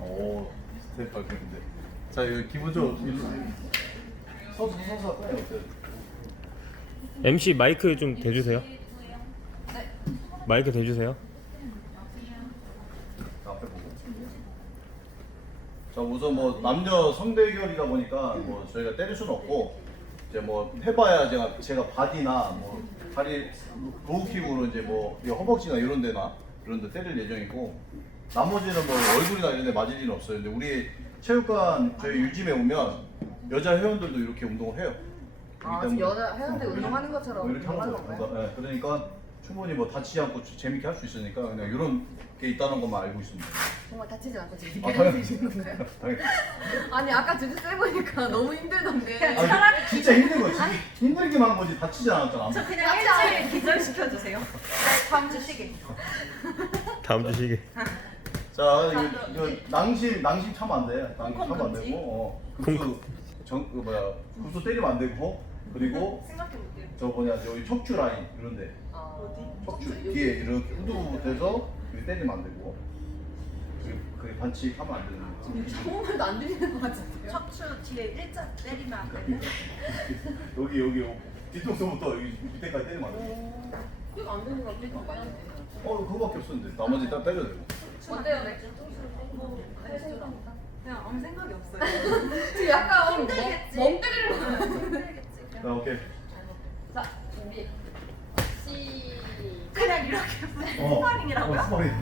오, 스텝 밟히는데. 자, 이거 기본적으로 서서 할까요? 어때요? MC 마이크 좀 대주세요. 마이크 대주세요. 앞에 보고. 자, 우선 뭐 남녀 성대결이다 보니까 뭐 저희가 때릴 수는 없고 이제 뭐 해봐야 제가 바디나 뭐 다리 로우킥으로 이제 뭐 이 허벅지나 이런 데나 이런 데 때릴 예정이고 나머지는 뭐 얼굴이나 이런 데 맞을 일은 없어요. 근데 우리 체육관 저희 유짐에 오면 여자 회원들도 이렇게 운동을 해요. 아, 지금 여자 회원들 운동하는 것처럼 이렇게 하는 운동하는 거예요. 건가요? 네, 그러니까 충분히 뭐 다치지 않고 재밌게 할 수 있으니까 그냥 이런 게 있다는 것만 알고 있습니다. 정말 다치지 않고 재밌게 아, 할 수 당연히. 있는 건가요? 당연히. 아니 아까 주짓수 해보니까 너무 힘들던데. 아니, 진짜 힘든 거지. 힘들기만 한 거지 다치지 않았잖아. 저 그냥 일주일 기절시켜주세요. 다음 주 시기. 다음 주 시계. 자, 이거 낭심 차면 안 돼. 낭심 차면 안 금지? 되고, 급수 급수 때리면 안 되고, 그리고 생각해볼게요. 저 여기 척추 라인 이런데 어디? 척추 뒤에 이렇게 후두부터해서 여기 때리면 안 되고, 그 반칙하면 안 되는 거. 정말도 안 들리는 것 같은데요? 척추 뒤에 일자 때리면 안 되고. 여기 뒤통수부터 여기 밑에까지 때리면 안 돼. 이거 안 되는 것 같아. 그거밖에 없었는데 나머지 딱 때려도 되고. 어때요, 맥주? 그냥 아무 생각이 없어요. 지금 약간 힘들겠지. 멍 때리는 거 같아. 힘들겠지. 자, 오케이. 자, 준비. 그냥 이렇게 스파링이라고요? 스파링.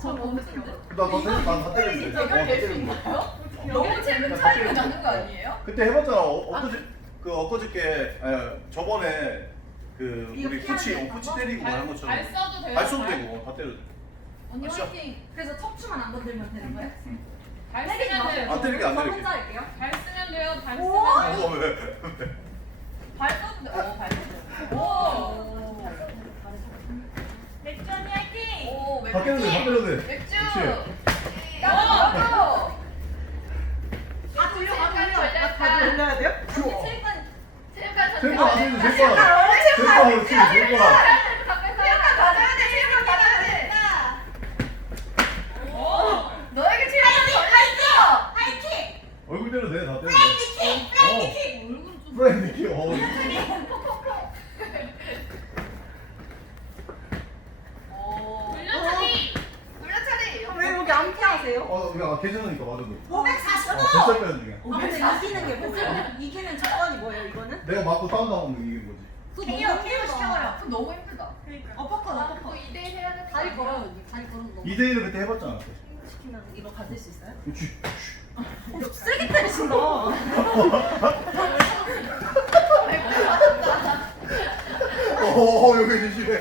저 너무 힘든데? 나다 때렸는데. 대결 될수 있나요? 너무 재능 차이가 나는 거 아니에요? 그때 해봤잖아. 엊그저께 저번에 우리 코치 때리고 한 것처럼 발 써도 돼요? 발 써도 되고 다 때려도 돼. 언니 아시죠? 화이팅! 그래서 척추만 안 건들면 되는 거예요? 발 때리지 쓰면 마세요. 돼요. 안 때릴게, 안 저 때릴게. 혼자 할게요. 발 쓰면 돼요. 발 오! 쓰면 돼요. 왜? 발 써도 돼요. 발 써도 돼요. 오! 맥주 언니 화이팅! 오, 다 때려도 돼. 다 때려도 돼. 맥주! 그렇지. 야, 다 돌려, 다 돌려야 돼요? 체육관 제거 안 해도 될 거야. 제거 그렇지. 제거. 가져야 돼, 체육관 가져야 돼. 오! 너에게 체육관 걸렸어. 하이킥! 얼굴 때려도 돼. 다 때려도 돼. 프라이드킥! 얼굴 좀 프라이드 킥. 돌려차기! 물려차리. 왜 여기 안 피하세요? 야, 괜찮으니까 맞아도. 545도! 뱃살 빼는 중이야. 아, 근데 이기는 게 뭐예요? 이기는 조건이 뭐예요, 이거는? 내가 맞고 다운 당하면 이기는 거지. KO 시켜버려. 그럼 너무 힘들다. 어퍼컷. 2대1 해야 돼. 다리 걸어요, 다리 걸어서 너무. 2대1을 그때 해봤잖아. 시키면 이거 받을 수 있어요? 그렇지. 쓰레기 때리신다. 여기 조심해.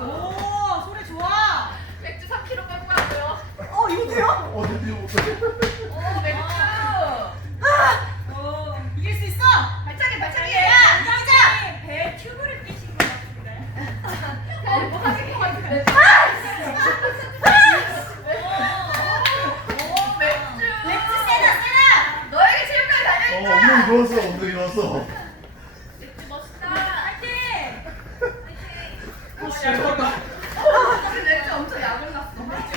오, 소리 좋아. 맥주 3kg 빼고 가고요. 이거 돼요? 드디어 못해. 오, 맥주. 이길 수 있어. 발차기. 야, 이기자. 배에 튜브를 끼신 것 같은데. 뭐 하는 거 같은데. 오, 맥주. 맥주 세다. 너에게 체육관 달려있다. 엉덩이 좋았어. 엉덩이 좋았어. 맥주 멋있다. 화이팅. 근데 맥주 엄청 야골났어. 화이팅.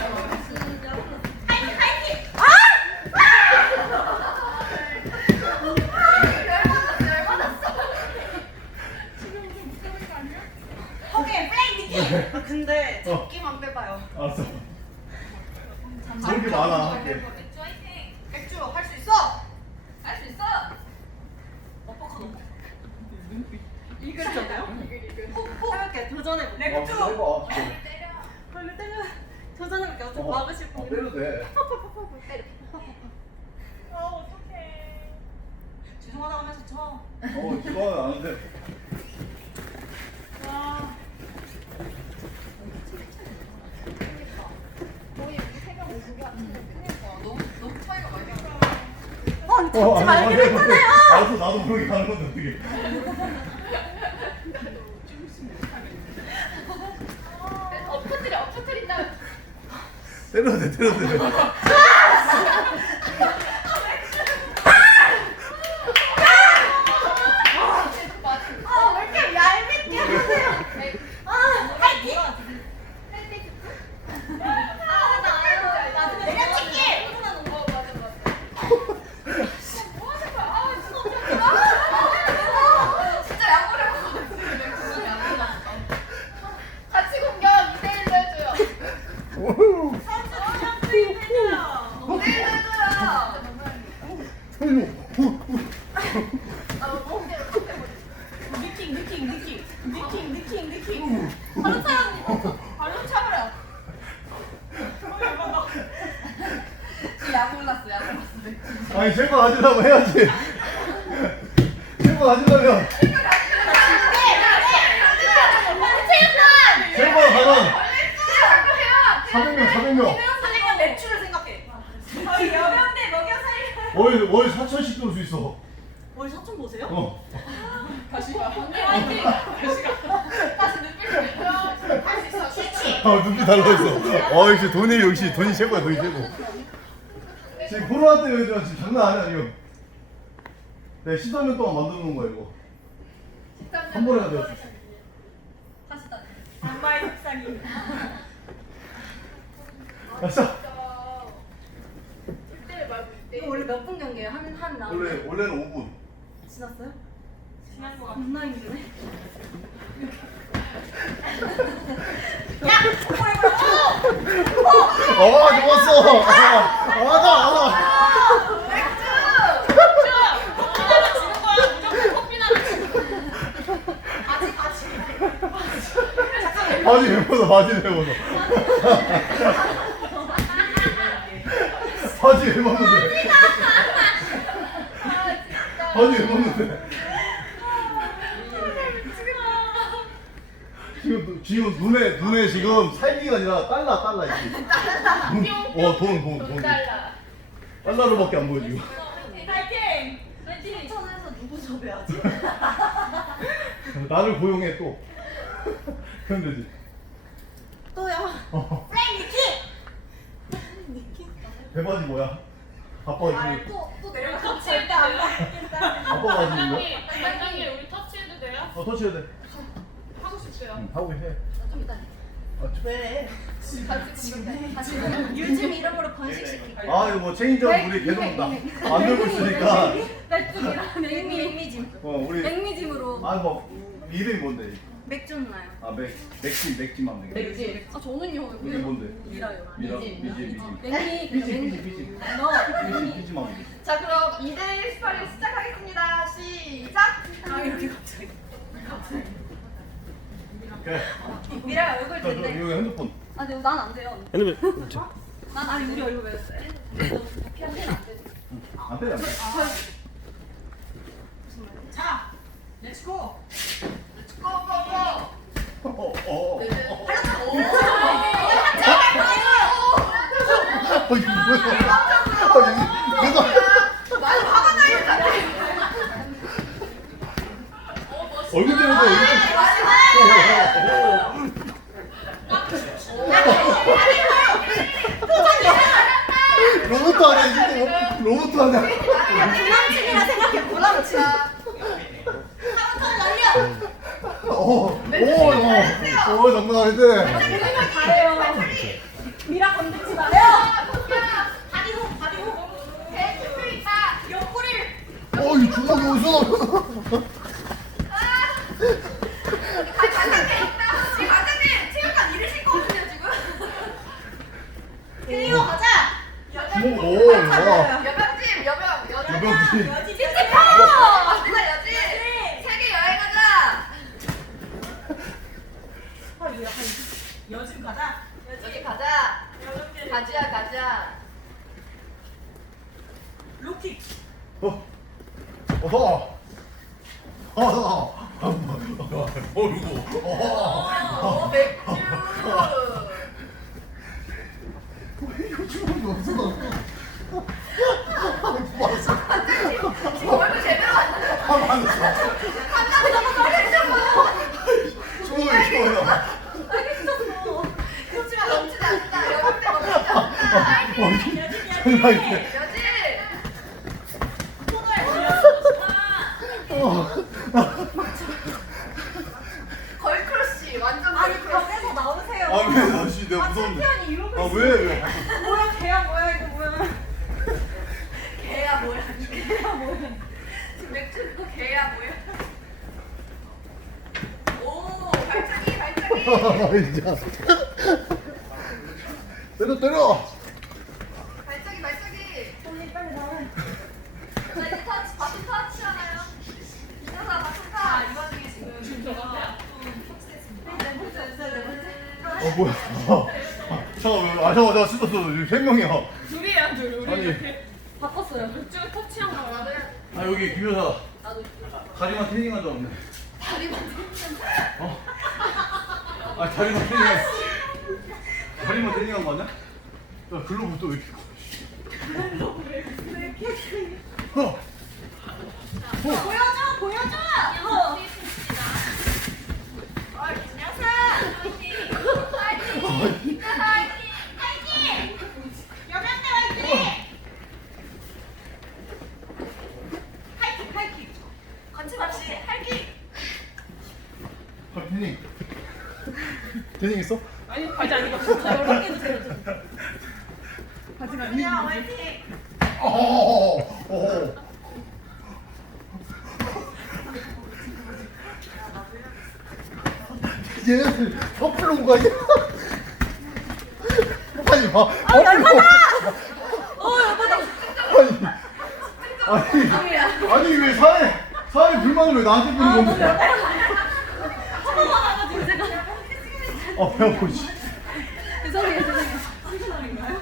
열받았어. 오케이, 플레이 느낌. 근데 어. 잡기만 빼봐요. 알았어. 그렇게 많아. 할게. 맥주 화이팅. 맥주 할 수 있어. 할 수 있어. 어퍼컷. 이글이잖아요. 해볼게. 도전해볼게. 해봐. 때려. 그러면 때려. 도전해볼게. 어차피 어. 막으실 분. 때려도 돼. 어떡해. 죄송하다고 하면서 쳐. 기도는 아는데. 와. 거의 우리 세명 모습이 그러니까 너무 차이가 많이 나. 잡지 말기로 했잖아요. 알았어. 나도 모르게 가는 건데 어떻게. 엎어뜨려. 때려도 돼. 아, 왜 이렇게 얄밉게 하세요? 아, 화이팅! 내려찍기! 진짜 양보를 같이 공격 2대1로 해줘요. 선수 두명 투입해줘요. 2대1로 해줘요. 느낌. 바로 차버려. 야구 났어. 아니 제거 가지려면 해야지. 제거 가지려면 제거 가면 400명. 선생님 맥주를 생각해. 저희 여병대 먹여 살려. 월 4천씩 들을 수 있어. 월 4천 보세요? 어. 다시 가. 언니 화이팅. 다시 눈빛을 내려. 할수 있어. 그렇지. 눈빛 달라졌어. 역시 돈이 최고야. 돈이 최고. 지금 코로나 때문에 지금 장난 아니야 지금. 내가 13년 동안 만들어 놓은 거야 이거. 한 번에 다 배웠어. 엄마의 속삭임. 아싸. 이거 원래 몇 분 경기예요? 한 라운드? 원래는 5분. 지났어요? 지난 거 같아. 겁나 힘드네. 좋았어. 바지 왜 벗어? 바지 왜 벗는데? 바지 왜 벗는데? 지금 눈에 지금 살기가 아니라 달러 있지. 돈. 달러로밖에 안 보여 지금. 파이팅! 천에서 누구 섭외하지? 나를 고용해 또. 그럼 되지. 또요? 배바지 뭐야? 아빠가 지금 또 내려가. 터치 일단 안 받겠다. 아빠가 지금 뭐? 반장님 우리 터치해도 돼요? 터치해야 돼. 하고 싶어요. 응, 하고 해. 좀 이따. 왜? 요즘 이름으로 번식시키고. 이거 뭐 체인점 우리 계속 안 들고 있으니까. 맥주랑 맥미짐. 우리 맥미짐으로 뭐 이름이 뭔데? 맥주는 나요. 맥지만 맥지. 아 저는요. 이게 뭔데? 미라요. 미지. 맥미 피지. 너 피지만. 자 그럼 2대1 스파링 시작하겠습니다. 시작. 아 이렇게 갑자기. 그래. 미라 얼굴 된대. 이거 핸드폰. 아 근데 난 안 돼요. 핸드폰 난 아니 우리 얼굴 왜 돼? 안 돼. 자, 렛츠고. 고고고. 많이 화가 나 있는 것 얼굴 때문에 로봇 아니야 진짜 로봇 아니야. 불량친이라 생각해 불량친. 장난 아닌데. 잘해요. 미라 건들지 마요. 다리 호 다리 호. 대충 다 옆구리를. 이 주먹이 어디서 반장님 체육관 잃으실 거거든요 지금. 클리오 가자. 주먹 뭐야? 여병집 여병 여병집. 여지 맞다 여지. 세계 여행 가자. 여진 가자. 여기 가자. 가자. 로킥. 오 맥주. 주먹이 없어. 지금 얼굴 제대로 안 나. 한장이 너무 주먹이 좋아요. 그렇지만 넘치지 않는다. 여병대 넘치지 않는다. 정말 이렇게. 여지. 걸크러쉬 완전 걸크러쉬. 벽에서 나오세요. 아, 왜 다시 내가 무서운데. 챔피언이 이러고 아, 왜? 뭐야 개야 뭐야 이거 뭐야. 개야 뭐야? 개야 뭐야? 지금 맥주 그거 개야 뭐야? 오 발차기 발차기 진짜. 때려. 발차기 발차기. 언니 빨리 나와. 자 이제 터치 바톤 터치 하나요? 이사사 바톤 터치. 이 와중에 지금 들어가세요. 뭐야? 잠깐만, 잠깐만, 씻었어. 3명이야. 둘이야 둘. 우리 아니. 이렇게 바꿨어요. 이쪽에 터치한 거야. 아, 여기 김여사. 다리만 태닝한 줄 알았네. 다리만 어? 아, 다리만 태닝한 거 아니야? 야, 글로브 또 왜 이렇게 커? 보여줘 보여줘. 태닝 있어? 아니 바지 안 입었어. 바지가 안 입었어. 얘네들 커플로 온 거 아니야? 아니 봐. 아 열받아. 열받아. 아니 왜 사회 불만을 왜 나한테 부는 건데? 한번 와가지고 제가. 배 아파 씨. 죄송해요.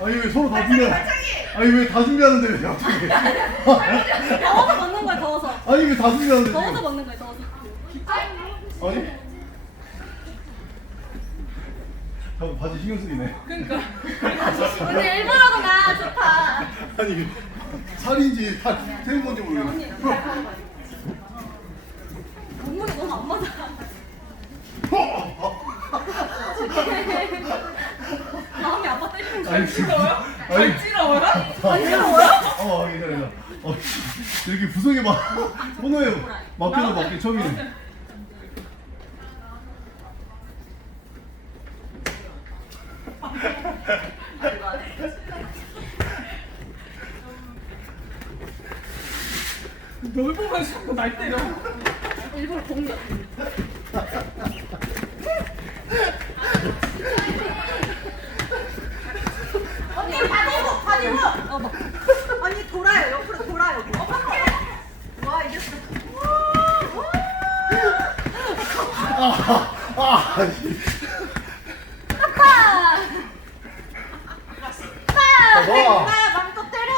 아니 왜 서로 다 준비? 아니 왜 다 준비하는데 왜 갑자기? 더워서 먹는 거야 더워서. 아니 왜 다 준비하는데? 더워서 지금? 먹는 거야 더워서. 아니? 자꾸 바지 신경 쓰이네. 근데 일부러구나 좋다. 아니 살인지 다 태운 건지 모르겠네. 몸무게 너무 안 맞아. 마음이 아파 때리는 거. 아니 찔러요? 아니 찔러요? 괜찮아 괜찮아. 이렇게 구석에 막 코너에 막히는 거 맞기 처음이네. 널 보면서 자꾸 날 때려. 일부러 공격. 언니 바디부. 막. 언니 돌아요 옆으로 돌아요. 와 이겼어. 와. 마음껏 때려.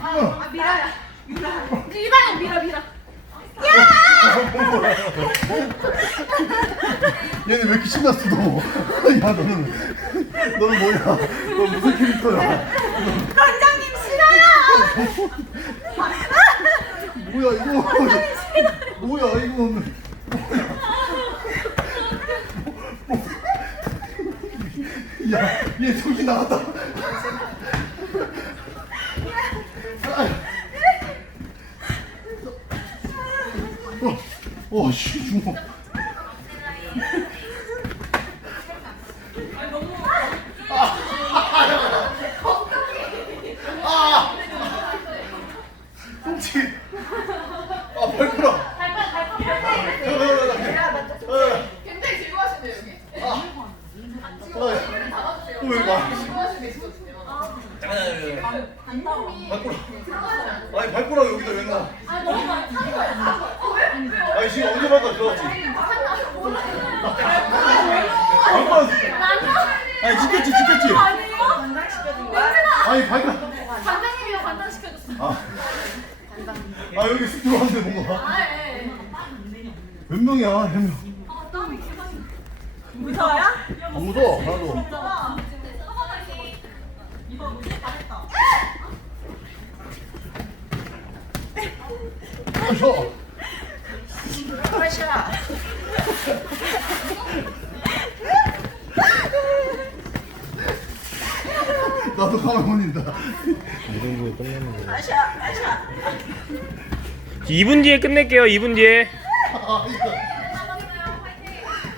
아 미라야. 미라. 얘는 왜 이렇게 신났어 너? 야 너는 뭐야? 너 무슨 캐릭터야? 관장님 싫어요. 뭐야 이거? 뭐야 이거는? 야얘 속이 나갔다. 씨 주먹. 꽁치. 발가락. 굉장히 즐거워하시네요 여기. 왜 말? 즐거워하시는 게 있거든요. 아니 발가락 여기다 왜 놔? 너무 많이 타는 거야. 왜? 아니 지금 언제 발가락 들어갔지? 발가락. 아니 찍혔지. 아니 발가락. 관장님이요 관장 시켜줬어. 여기 쑥 들어왔는데 뭔가. 몇 명이야? 몇 명? 무서워요? 안 무서워 하나도. 마셔. 나 나도 가만 올린다. 이 정도에 끝내는 거. 아샤 아샤. 2분 뒤에 끝낼게요. 2분 뒤에. 아 이거.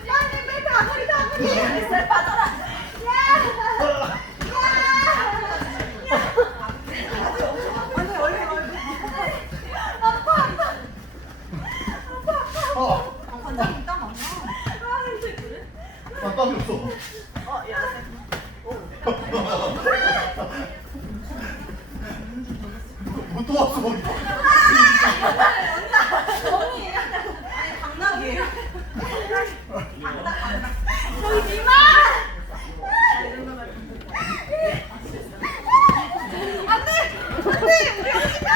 빨리 빨리 아무리 다 아무리. 살 빠져라. 야. 언니 얼른 얼른. 아파 아파. 관장님 땀 안 나. 아 땀이 없어. 야. 또 왔어 거기. 언니. 아니 당나귀. 여기 니마. 안돼 안돼 우리 어디 가.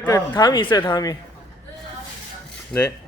끝. 다음이 있어요. 다음이. 네.